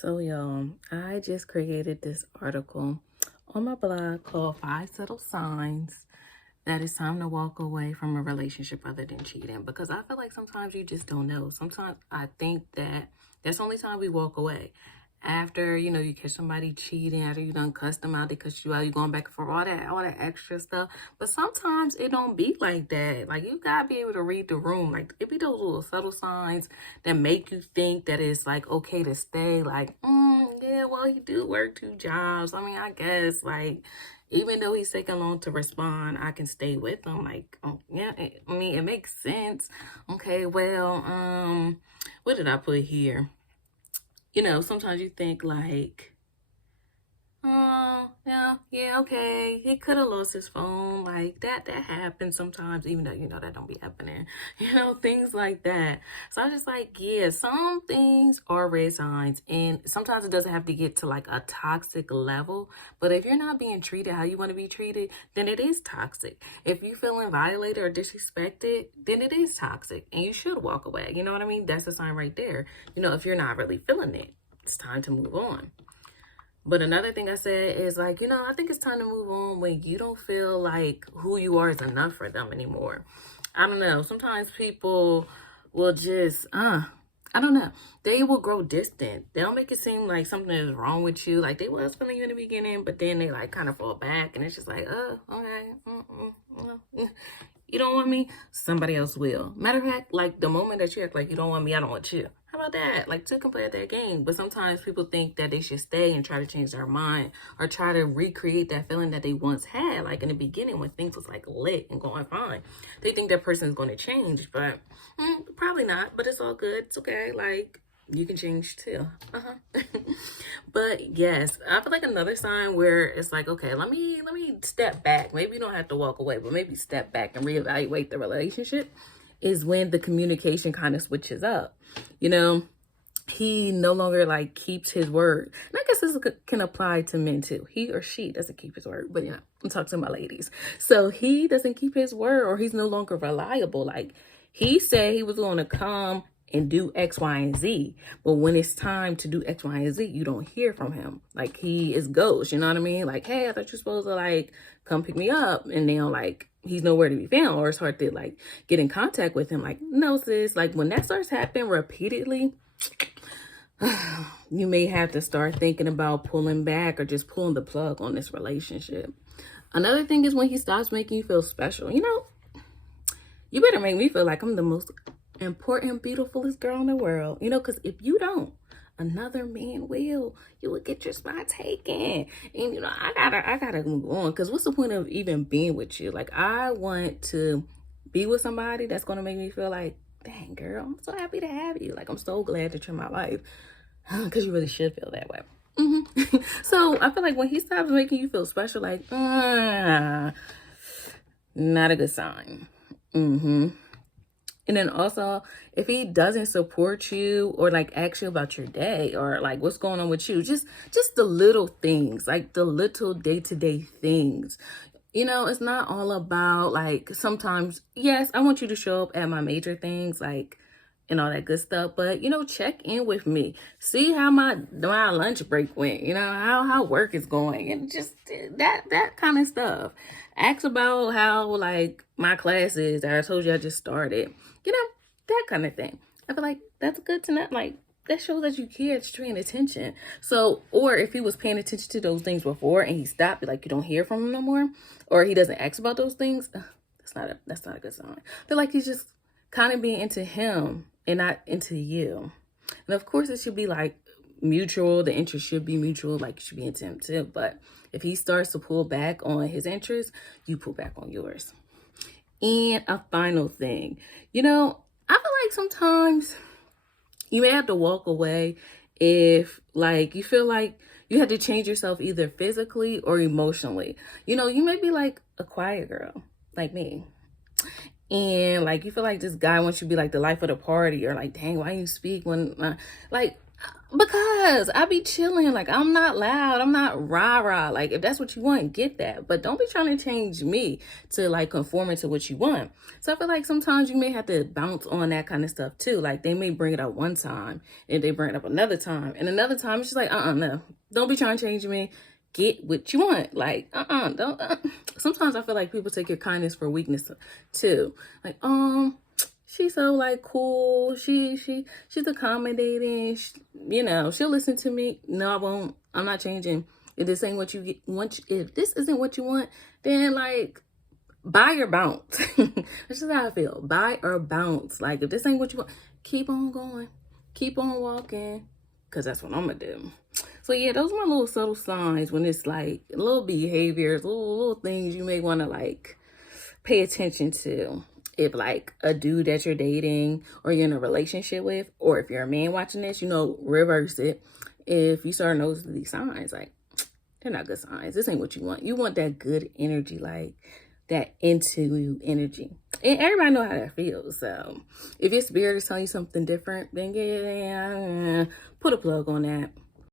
So, y'all, I just created this article on my blog called Five Subtle Signs That It's Time to Walk Away from a Relationship Other Than Cheating. Because I feel like sometimes you just don't know. Sometimes I think that that's the only time we walk away. After, you catch somebody cheating, after you done cuss them out, they cuss you out, you going back for all that extra stuff. But sometimes it don't be like that. Like, you gotta be able to read the room. Like, it be those little subtle signs that make you think that it's like okay to stay. Like, yeah, well, he do work two jobs. I mean, I guess, like, even though he's taking long to respond, I can stay with him. Like, yeah, it makes sense. Okay, well, what did I put here? Sometimes you think like, oh, yeah, okay. He could have lost his phone. Like that happens sometimes, even though that don't be happening. Things like that. So I'm just like, yeah, some things are red signs, and sometimes it doesn't have to get to like a toxic level. But if you're not being treated how you want to be treated, then it is toxic. If you're feeling violated or disrespected, then it is toxic, and you should walk away. You know what I mean? That's a sign right there. If you're not really feeling it, it's time to move on. But another thing I said is like, I think it's time to move on when you don't feel like who you are is enough for them anymore. I don't know. Sometimes people will just, I don't know. They will grow distant. They'll make it seem like something is wrong with you. Like they was feeling you in the beginning, but then they like kind of fall back and it's just like, oh, okay. You don't want me? Somebody else will. Matter of fact, like the moment that you act like you don't want me, I don't want you. How about that? Like two can play at that game. But sometimes people think that they should stay and try to change their mind or try to recreate that feeling that they once had. Like in the beginning when things was like lit and going fine. They think that person is going to change, but probably not. But it's all good. It's okay. Like you can change too. But yes, I feel like another sign where it's like, okay, let me step back. Maybe you don't have to walk away, but maybe step back and reevaluate the relationship is when the communication kind of switches up. He no longer like keeps his word. And I guess this can apply to men too. He or she doesn't keep his word, but I'm talking to my ladies. So he doesn't keep his word, or he's no longer reliable. Like he said he was going to come and do X, Y, and Z. But when it's time to do X, Y, and Z, you don't hear from him. Like he is ghost, you know what I mean? Like, hey, I thought you were supposed to like come pick me up. And now like he's nowhere to be found, or it's hard to like get in contact with him. Like, no, sis, like when that starts happening repeatedly, you may have to start thinking about pulling back or just pulling the plug on this relationship. Another thing is when he stops making you feel special. You better make me feel like I'm the most important, beautifulest girl in the world. Because if you don't, another man will. You will get your spot taken. And I gotta move on. Because what's the point of even being with you? Like I want to be with somebody that's gonna make me feel like, dang girl, I'm so happy to have you. Like I'm so glad that you're in my life. Because you really should feel that way. So I feel like when he stops making you feel special, like not a good sign. And then also, if he doesn't support you or like ask you about your day or like what's going on with you, just the little things, like the little day-to-day things. It's not all about like sometimes, yes, I want you to show up at my major things, like and all that good stuff, but check in with me, see how my lunch break went, how work is going, and just that kind of stuff. Ask about how like my classes that I told you I just started, that kind of thing. I feel like that's good to know. Like that shows that you care, it's paying attention. So, or if he was paying attention to those things before and he stopped, like you don't hear from him no more, or he doesn't ask about those things, that's not a good sign. I feel like he's just kind of being into him and not into you. And of course it should be like mutual. The interest should be mutual, like you should be into him too. But if he starts to pull back on his interest, you pull back on yours. And a final thing, I feel like sometimes you may have to walk away if like you feel like you have to change yourself either physically or emotionally. You may be like a quiet girl like me, and like you feel like this guy wants you to be like the life of the party, or like, dang, why you speak when like Because I be chilling, like I'm not loud, I'm not rah-rah. Like if that's what you want, get that. But don't be trying to change me to like conform into what you want. So I feel like sometimes you may have to bounce on that kind of stuff too. Like they may bring it up one time and they bring it up another time. And another time it's just like, no. Don't be trying to change me. Get what you want. Like, don't sometimes I feel like people take your kindness for weakness too. Like, she's so like cool. She's accommodating. She'll listen to me. No, I won't. I'm not changing. If this ain't what you want, if this isn't what you want, then like buy or bounce. That's just how I feel. Buy or bounce. Like if this ain't what you want, keep on going, keep on walking, cause that's what I'm gonna do. So yeah, those are my little subtle signs when it's like little behaviors, little things you may want to like pay attention to. If like a dude that you're dating or you're in a relationship with, or if you're a man watching this, reverse it. If you start noticing these signs, like they're not good signs. This ain't what you want. You want that good energy, like that into you energy. And everybody know how that feels. So if your spirit is telling you something different, then yeah, put a plug on that.